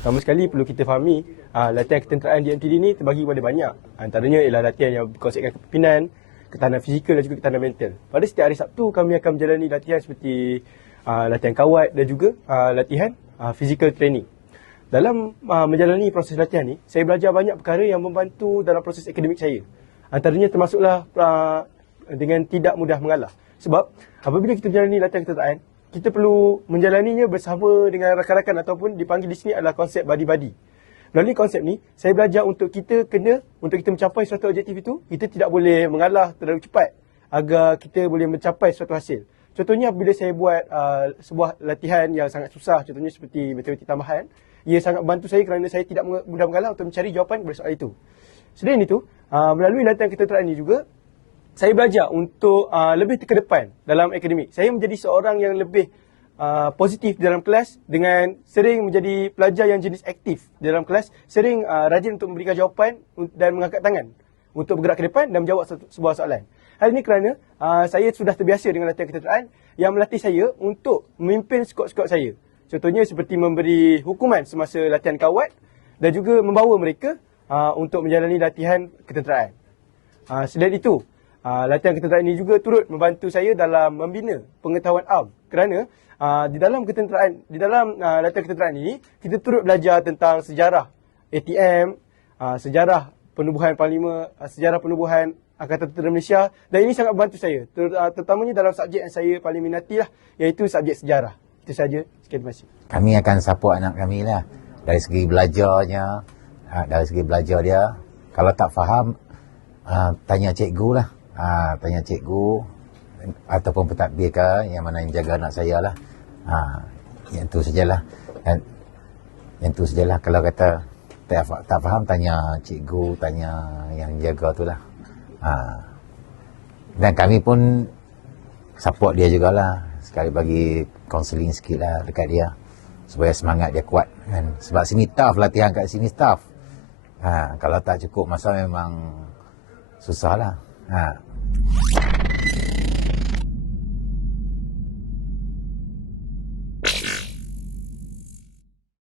Pertama sekali perlu kita fahami latihan ketenteraan di MTD ni terbagi kepada banyak. Antaranya ialah latihan yang berkonsepkan kepimpinan, ketahanan fizikal dan juga ketahanan mental. Pada setiap hari Sabtu kami akan menjalani latihan seperti latihan kawat dan juga latihan physical training. Dalam menjalani proses latihan ni, saya belajar banyak perkara yang membantu dalam proses akademik saya. Antaranya termasuklah dengan tidak mudah mengalah. Sebab apabila kita menjalani latihan ketenteraan, kita perlu menjalaninya bersama dengan rakan-rakan ataupun dipanggil di sini adalah konsep buddy-buddy. Melalui konsep ni, saya belajar untuk kita mencapai suatu objektif itu, kita tidak boleh mengalah terlalu cepat agar kita boleh mencapai suatu hasil. Contohnya apabila saya buat sebuah latihan yang sangat susah, contohnya seperti matematik tambahan, ia sangat membantu saya kerana saya tidak mudah mengalah untuk mencari jawapan kepada soal itu. Selain itu, melalui latihan ketenteraan ini juga, saya belajar untuk lebih ke depan dalam akademik. Saya menjadi seorang yang lebih positif dalam kelas dengan sering menjadi pelajar yang jenis aktif dalam kelas, sering rajin untuk memberikan jawapan dan mengangkat tangan untuk bergerak ke depan dan menjawab sebuah soalan. Hal ini kerana saya sudah terbiasa dengan latihan ketenteraan yang melatih saya untuk memimpin skot-skot saya. Contohnya seperti memberi hukuman semasa latihan kawat dan juga membawa mereka untuk menjalani latihan ketenteraan. Selain itu, latihan ketenteraan ini juga turut membantu saya dalam membina pengetahuan awam kerana di dalam latihan ketenteraan ini kita turut belajar tentang sejarah ATM, sejarah penubuhan Parlimen, sejarah penubuhan Angkatan Tentera Malaysia, dan ini sangat membantu saya terutamanya dalam subjek yang saya paling minati lah, iaitu subjek sejarah. Itu saja. Sekian, terima kasih. Kami akan support anak kami lah dari segi belajarnya, dari segi belajar dia. Kalau tak faham, tanya cikgu lah. Tanya cikgu ataupun pentadbir ke yang mana yang jaga anak saya lah. Yang tu sajalah. Yang tu sajalah. Kalau kata tak faham, tanya cikgu, tanya yang jaga tu lah. Dan kami pun support dia jugalah. Sekali bagi counselling sikit lah dekat dia supaya semangat dia kuat kan. Sebab sini tough, latihan kat sini tough. Kalau tak cukup masa memang susah lah.